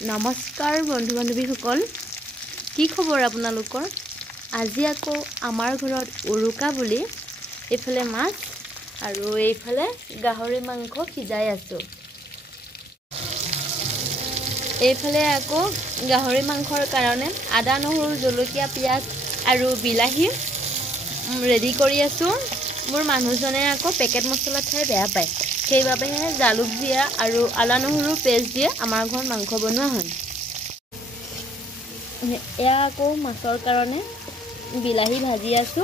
নমস্কাৰ বন্ধু বান্ধৱীসকল, কি খবৰ আপোনালোকৰ? আজি আকৌ আমাৰ ঘৰত উৰুকা বুলি এইফালে মাছ আৰু এইফালে গাহৰি মাংস সিজাই আছো। এইফালে আকৌ গাহৰি মাংসৰ কাৰণে আদা নহৰু জলকীয়া পিঁয়াজ আৰু বিলাহী ৰেডি কৰি আছো। মোৰ মানুহজনে আকৌ পেকেট মছলা খাই বেয়া পায়, সেইবাবেহে জালুক জিৰা আৰু আদা নহৰু পেষ্ট দিয়ে আমাৰ ঘৰত মাংস বনোৱা হয়। এয়া আকৌ মাছৰ কাৰণে বিলাহী ভাজি আছো,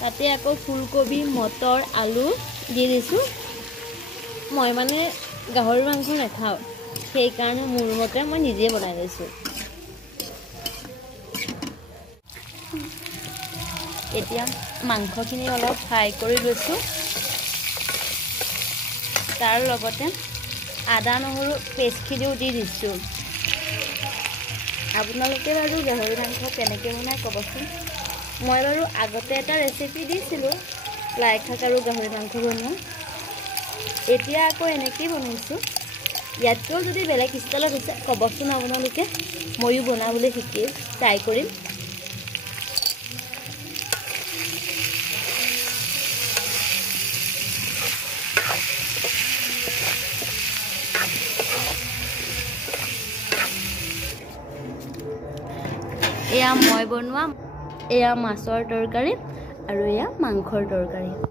তাতে আকৌ ফুলকবি মটৰ আলু দি দিছো। মই মানে গাহৰি মাংস নাখাওঁ, সেইকাৰণে মোৰ মতে মই নিজে বনাই লৈছো। এতিয়া মাংসখিনি অলপ ফ্ৰাই কৰি লৈছো, তাৰ লগতে আদা নহৰু পেষ্টখিনিও দি দিছোঁ। আপোনালোকে বাৰু গাহৰি মাংস কেনেকৈ বনাই ক'বচোন। মই বাৰু আগতে এটা ৰেচিপি দিছিলোঁ লাই শাক আৰু গাহৰি মাংস বনোৱা, এতিয়া আকৌ এনেকেই বনাইছোঁ। ইয়াতকৈও যদি বেলেগ ষ্টাইলত হৈছে ক'বচোন আপোনালোকে, ময়ো বনাবলৈ শিকি ট্ৰাই কৰিম। এয়া মই বনোৱা, এয়া মাছৰ তৰকাৰী আৰু এয়া মাংসৰ তৰকাৰী।